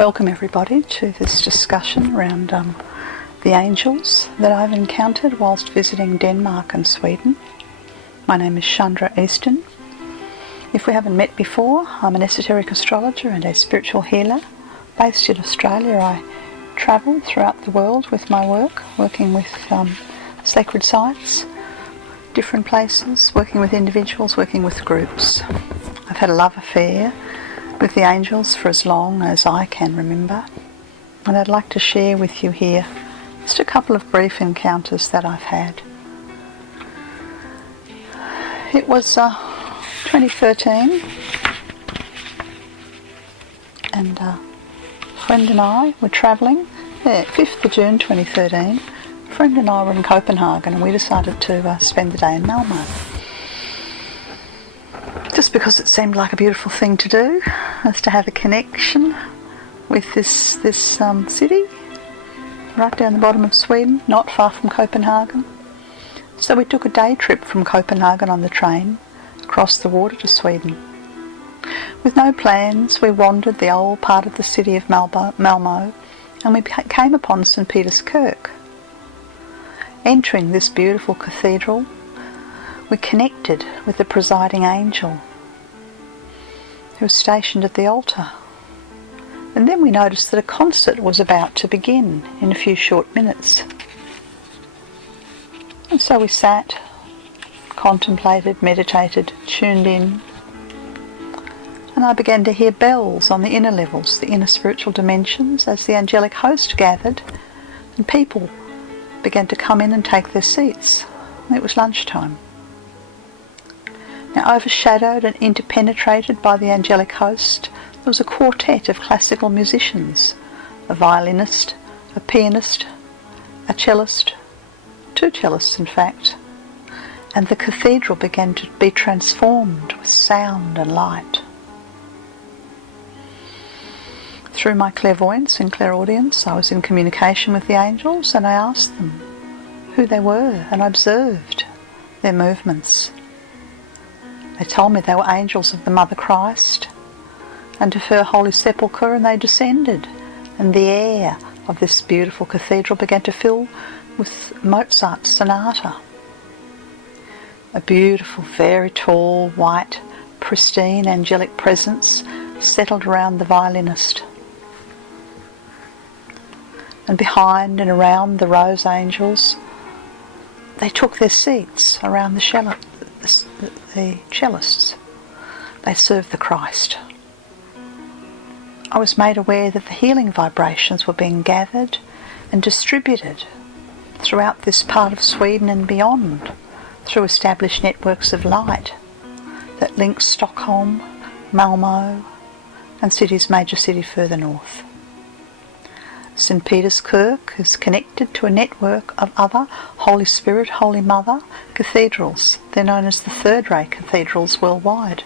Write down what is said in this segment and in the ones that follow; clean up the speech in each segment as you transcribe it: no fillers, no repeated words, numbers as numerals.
Welcome everybody to this discussion around the angels that I've encountered whilst visiting Denmark and Sweden. My name is Chandra. If we haven't met before, I'm an esoteric astrologer and a spiritual healer. Based in Australia, I travel throughout the world with my work, working with sacred sites, different places, working with individuals, working with groups. I've had a love affair with the angels for as long as I can remember, and I'd like to share with you here just a couple of brief encounters that I've had. It was 2013, and a friend and I were travelling, 5th of June 2013. A friend and I were in Copenhagen, and we decided to spend the day in Malmo. Just because it seemed like a beautiful thing to do, as to have a connection with this city, right down the bottom of Sweden, not far from Copenhagen. So we took a day trip from Copenhagen on the train, across the water to Sweden. With no plans, we wandered the old part of the city of Malmo, and we came upon St. Peter's Kirk. Entering this beautiful cathedral, we connected with the presiding angel who was stationed at the altar. And then we noticed that a concert was about to begin in a few short minutes. And so we sat, contemplated, meditated, tuned in, and I began to hear bells on the inner levels, the inner spiritual dimensions, as the angelic host gathered and people began to come in and take their seats. It was lunchtime. Now, overshadowed and interpenetrated by the angelic host, there was a quartet of classical musicians, a violinist, a pianist, a cellist, two cellists in fact, and the cathedral began to be transformed with sound and light. Through my clairvoyance and clairaudience, I was in communication with the angels, and I asked them who they were, and I observed their movements. They told me they were angels of the Mother Christ and of her Holy Sepulchre, and they descended, and the air of this beautiful cathedral began to fill with Mozart's sonata. A beautiful, very tall, white, pristine, angelic presence settled around the violinist. And behind and around the rose angels, they took their seats around the cellists. They served the Christ. I was made aware that the healing vibrations were being gathered and distributed throughout this part of Sweden and beyond through established networks of light that link Stockholm, Malmo, and major city further north. St. Peter's Kirk is connected to a network of other Holy Spirit, Holy Mother cathedrals. They're known as the third-ray cathedrals worldwide,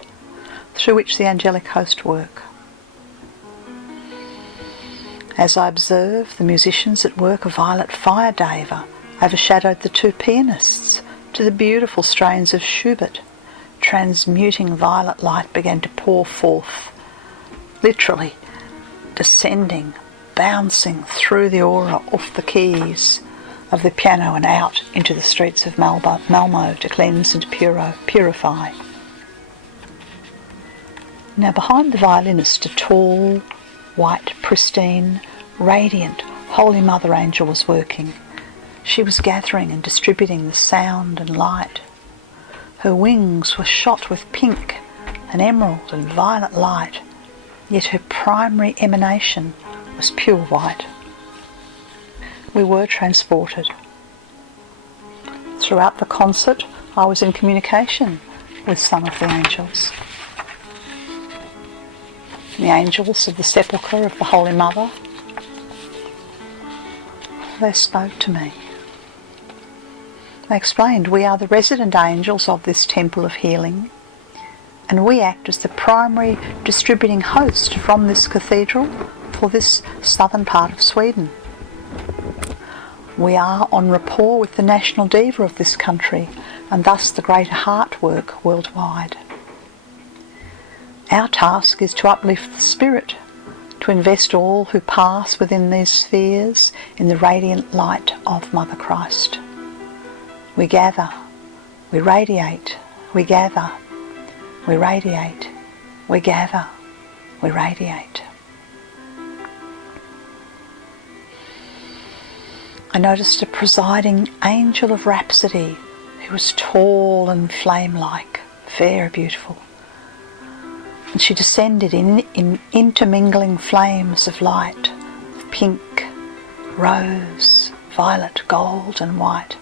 through which the angelic host work. As I observed, the musicians at work, a violet fire deva overshadowed the two pianists to the beautiful strains of Schubert. Transmuting violet light began to pour forth, literally descending, bouncing through the aura off the keys of the piano and out into the streets of Malmo to cleanse and purify. Now behind the violinist, a tall, white, pristine, radiant, Holy Mother Angel was working. She was gathering and distributing the sound and light. Her wings were shot with pink and emerald and violet light, yet her primary emanation was pure white. We were transported. Throughout the concert, I was in communication with some of the angels. The angels of the sepulchre of the Holy Mother, they spoke to me. They explained, we are the resident angels of this temple of healing, and we act as the primary distributing host from this cathedral for this southern part of Sweden. We are on rapport with the National Deva of this country, and thus the greater heart work worldwide. Our task is to uplift the spirit, to invest all who pass within these spheres in the radiant light of Mother Christ. We gather, we radiate, we gather, we radiate, we gather, we radiate. I noticed a presiding angel of rhapsody who was tall and flame-like, very beautiful. And she descended in intermingling flames of light, of pink, rose, violet, gold and white.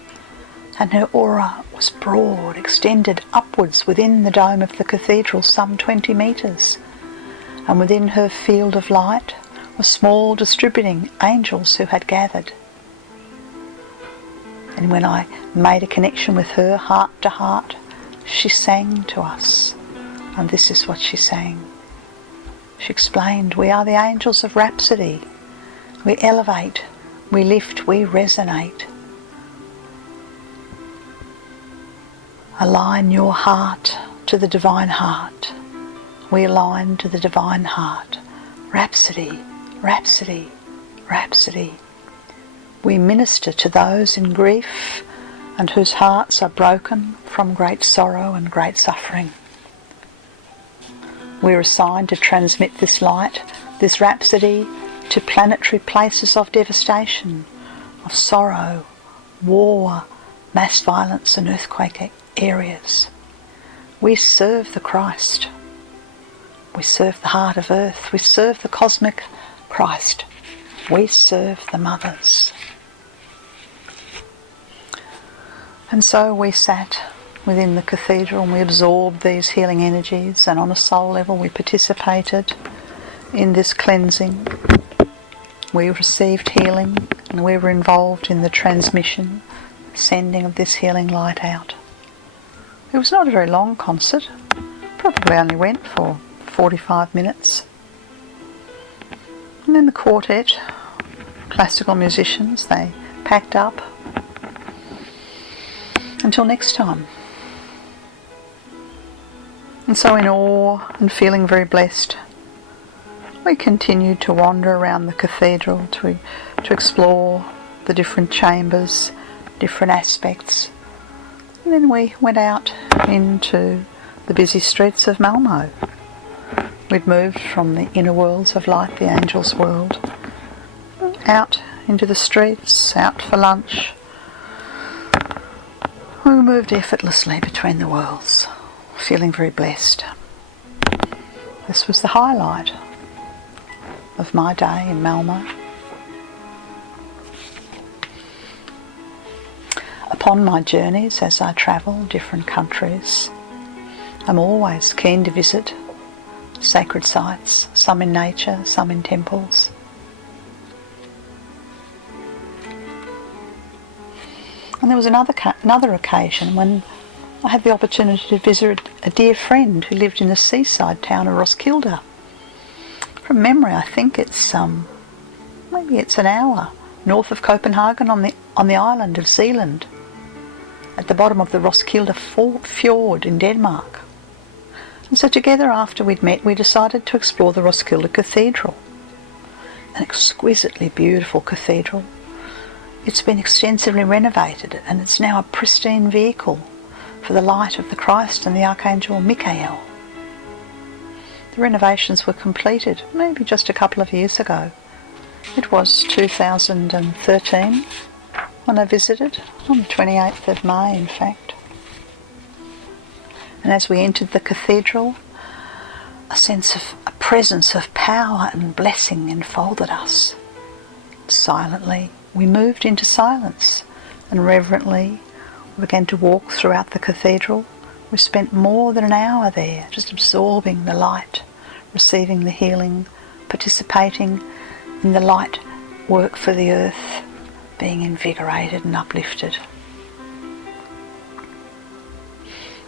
And her aura was broad, extended upwards within the dome of the cathedral some 20 metres. And within her field of light were small distributing angels who had gathered. And when I made a connection with her heart to heart, she sang to us. And this is what she sang. She explained, we are the angels of rhapsody. We elevate, we lift, we resonate. Align your heart to the divine heart. We align to the divine heart. Rhapsody, rhapsody, rhapsody. We minister to those in grief and whose hearts are broken from great sorrow and great suffering. We are assigned to transmit this light, this rhapsody, to planetary places of devastation, of sorrow, war, mass violence and earthquake areas. We serve the Christ. We serve the heart of earth. We serve the cosmic Christ. We serve the mothers. And so we sat within the cathedral and we absorbed these healing energies, and on a soul level we participated in this cleansing. We received healing and we were involved in the transmission, sending of this healing light out. It was not a very long concert, probably only went for 45 minutes. And then the quartet, classical musicians, they packed up. Until next time. And so in awe and feeling very blessed, we continued to wander around the cathedral to explore the different chambers, different aspects. And then we went out into the busy streets of Malmo. We'd moved from the inner worlds of light, the angels' world, out into the streets, out for lunch. We moved effortlessly between the worlds, feeling very blessed. This was the highlight of my day in Malmo. Upon my journeys as I travel different countries, I'm always keen to visit sacred sites, some in nature, some in temples. And there was another occasion when I had the opportunity to visit a dear friend who lived in the seaside town of Roskilde. From memory, I think it's maybe it's an hour north of Copenhagen on the island of Zealand, at the bottom of the Roskilde fjord in Denmark. And so together, after we'd met, we decided to explore the Roskilde Cathedral, an exquisitely beautiful cathedral. It's been extensively renovated and it's now a pristine vehicle for the light of the Christ and the Archangel Michael. The renovations were completed maybe just a couple of years ago. It was 2013 when I visited, on the 28th of May in fact. And as we entered the cathedral, a presence of power and blessing enfolded us. Silently, we moved into silence, and reverently we began to walk throughout the cathedral. We spent more than an hour there, just absorbing the light, receiving the healing, participating in the light work for the earth, being invigorated and uplifted.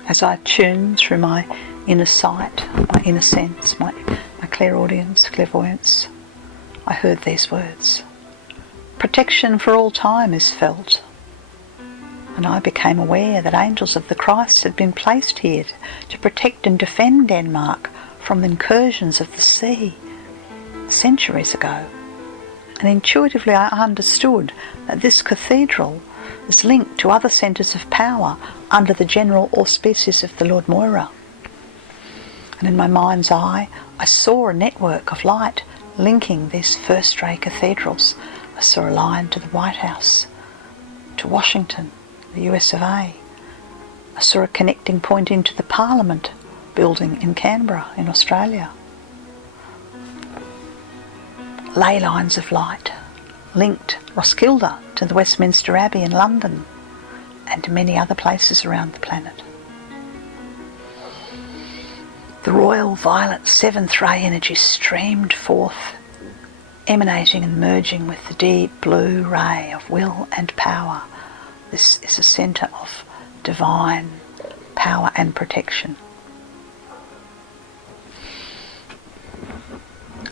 As I tuned through my inner sight, my inner sense, my clairaudience, clairvoyance, I heard these words. Protection for all time is felt. And I became aware that angels of the Christ had been placed here to protect and defend Denmark from incursions of the sea. centuries ago. And intuitively I understood that this cathedral is linked to other centres of power under the general auspices of the Lord Moira. And in my mind's eye, I saw a network of light linking these first-ray cathedrals. I saw a line to the White House, to Washington, the US of A. I saw a connecting point into the Parliament building in Canberra, in Australia. Ley lines of light linked Roskilde to the Westminster Abbey in London and to many other places around the planet. The royal violet seventh ray energy streamed forth, emanating and merging with the deep blue ray of will and power. This is a centre of divine power and protection.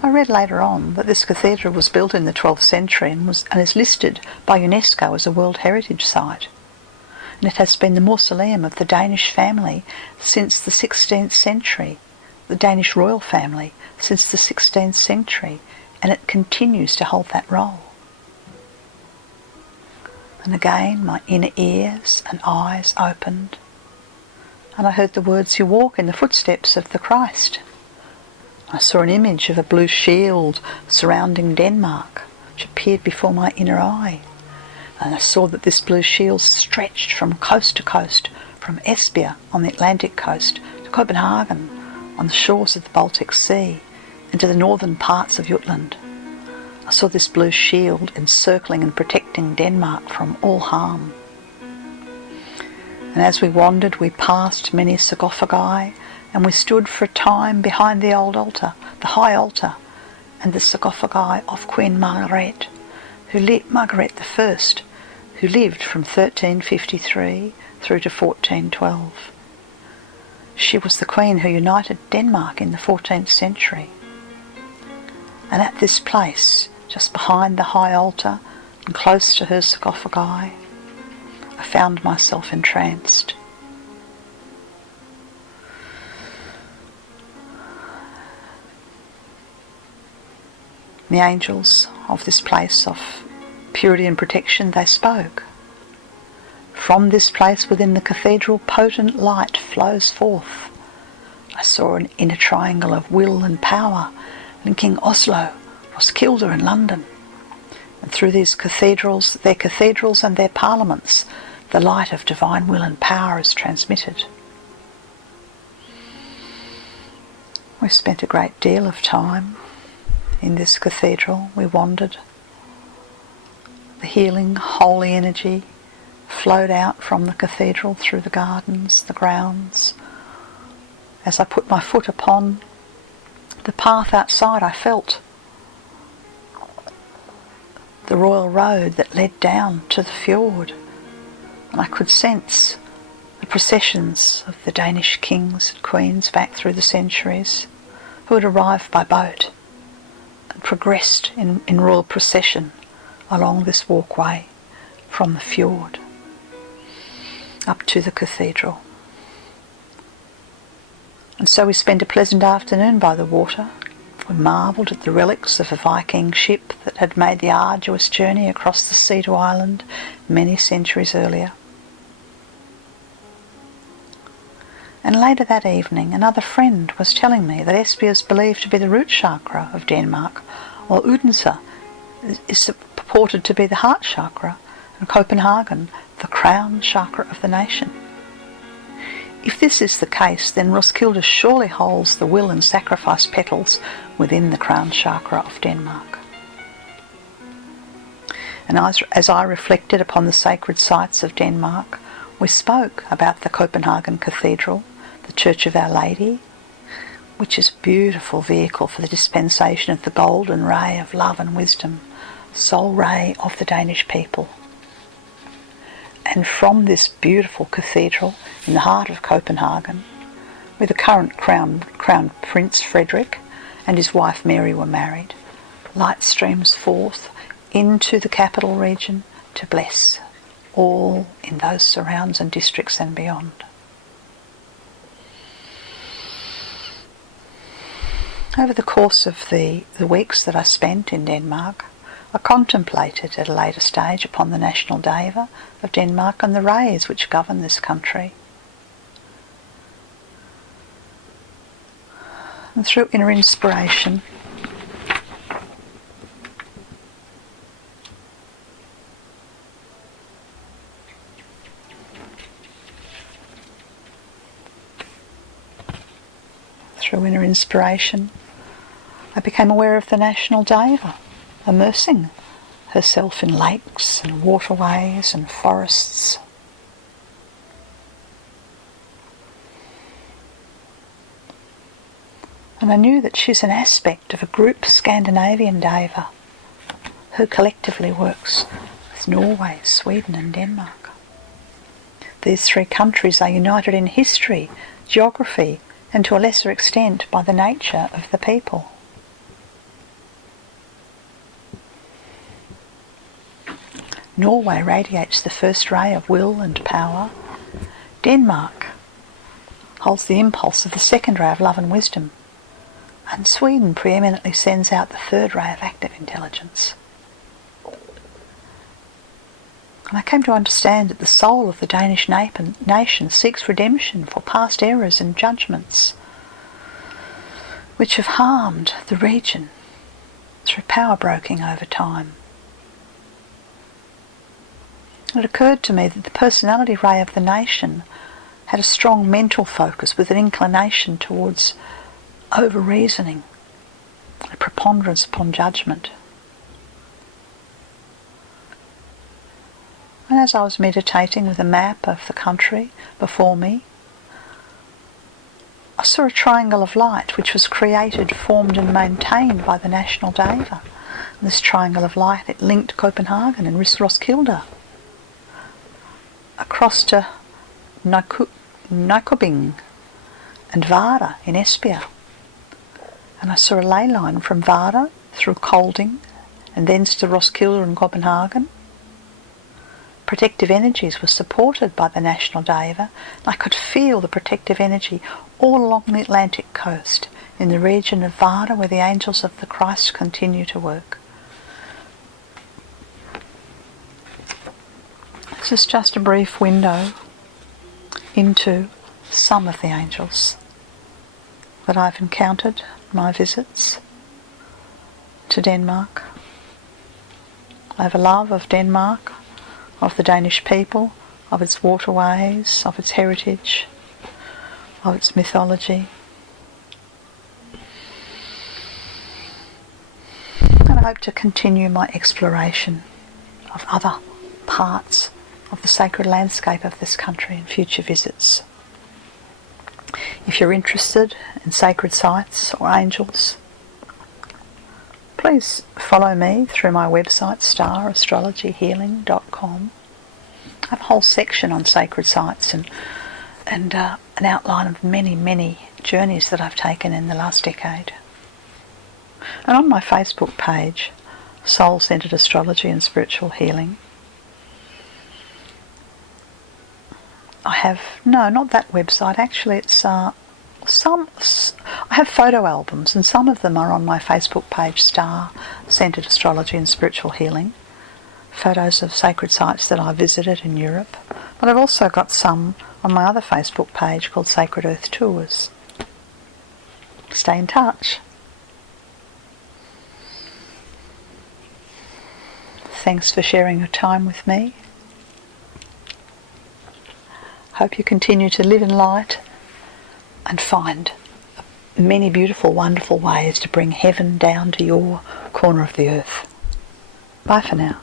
I read later on that this cathedral was built in the 12th century and is listed by UNESCO as a World Heritage Site. And it has been the mausoleum of the Danish family since the 16th century, the Danish royal family since the 16th century, and it continues to hold that role. And again my inner ears and eyes opened, and I heard the words, "You walk in the footsteps of the Christ." I saw an image of a blue shield surrounding Denmark, which appeared before my inner eye. And I saw that this blue shield stretched from coast to coast, from Esbjerg on the Atlantic coast to Copenhagen on the shores of the Baltic Sea and to the northern parts of Jutland. I saw this blue shield encircling and protecting Denmark from all harm. And as we wandered, we passed many sarcophagi, and we stood for a time behind the old altar, the high altar, and the sarcophagi of Queen Margaret, Margaret I, who lived from 1353 through to 1412. She was the queen who united Denmark in the 14th century. And at this place, just behind the high altar and close to her sarcophagi, I found myself entranced. The angels of this place of purity and protection, they spoke. From this place within the cathedral, potent light flows forth. I saw an inner triangle of will and power linking Oslo, Roskilde and London. And through these cathedrals, their cathedrals and their parliaments, the light of divine will and power is transmitted. We've spent a great deal of time in this cathedral. We wandered. The healing, holy energy flowed out from the cathedral through the gardens, the grounds. As I put my foot upon the path outside, I felt the royal road that led down to the fjord, and I could sense the processions of the Danish kings and queens back through the centuries who had arrived by boat and progressed in royal procession along this walkway from the fjord up to the cathedral. And so we spent a pleasant afternoon by the water. We marvelled at the relics of a Viking ship that had made the arduous journey across the sea to Ireland many centuries earlier. And later that evening, another friend was telling me that Esbjerg is believed to be the root chakra of Denmark, while Odense is purported to be the heart chakra, and Copenhagen the crown chakra of the nation. If this is the case, then Roskilde surely holds the will and sacrifice petals within the crown chakra of Denmark. And as I reflected upon the sacred sites of Denmark, we spoke about the Copenhagen Cathedral, the Church of Our Lady, which is a beautiful vehicle for the dispensation of the golden ray of love and wisdom, soul ray of the Danish people. And from this beautiful cathedral in the heart of Copenhagen, where the current crown Prince Frederik and his wife Mary were married, light streams forth into the capital region to bless all in those surrounds and districts and beyond. Over the course of the weeks that I spent in Denmark, I contemplated at a later stage upon the National Deva of Denmark and the rays which govern this country. And through inner inspiration, I became aware of the National Deva, immersing herself in lakes and waterways and forests. And I knew that she's an aspect of a group Scandinavian Deva who collectively works with Norway, Sweden and Denmark. These three countries are united in history, geography and to a lesser extent by the nature of the people. Norway radiates the first ray of will and power. Denmark holds the impulse of the second ray of love and wisdom. And Sweden preeminently sends out the third ray of active intelligence. And I came to understand that the soul of the Danish nation seeks redemption for past errors and judgments which have harmed the region through power broking over time. It occurred to me that the personality ray of the nation had a strong mental focus with an inclination towards over-reasoning, a preponderance upon judgment. And as I was meditating with a map of the country before me, I saw a triangle of light which was created, formed and maintained by the National Deva. And this triangle of light, it linked Copenhagen and Roskilde across to Nykøbing and Varde in Esbjerg. And I saw a ley line from Varde through Kolding and thence to Roskilde and Copenhagen. Protective energies were supported by the National Deva. I could feel the protective energy all along the Atlantic coast in the region of Varde where the angels of the Christ continue to work. This is just a brief window into some of the angels that I've encountered in my visits to Denmark. I have a love of Denmark, of the Danish people, of its waterways, of its heritage, of its mythology. And I hope to continue my exploration of other parts of the sacred landscape of this country in future visits. If you're interested in sacred sites or angels, please follow me through my website starastrologyhealing.com. I have a whole section on sacred sites and an outline of many journeys that I've taken in the last decade. And on my Facebook page, Soul-Centered Astrology and Spiritual Healing, I have, no, not that website, actually it's I have photo albums and some of them are on my Facebook page, Star-Centered Astrology and Spiritual Healing, photos of sacred sites that I visited in Europe, but I've also got some on my other Facebook page called Sacred Earth Tours. Stay in touch. Thanks for sharing your time with me. Hope you continue to live in light and find many beautiful, wonderful ways to bring heaven down to your corner of the earth. Bye for now.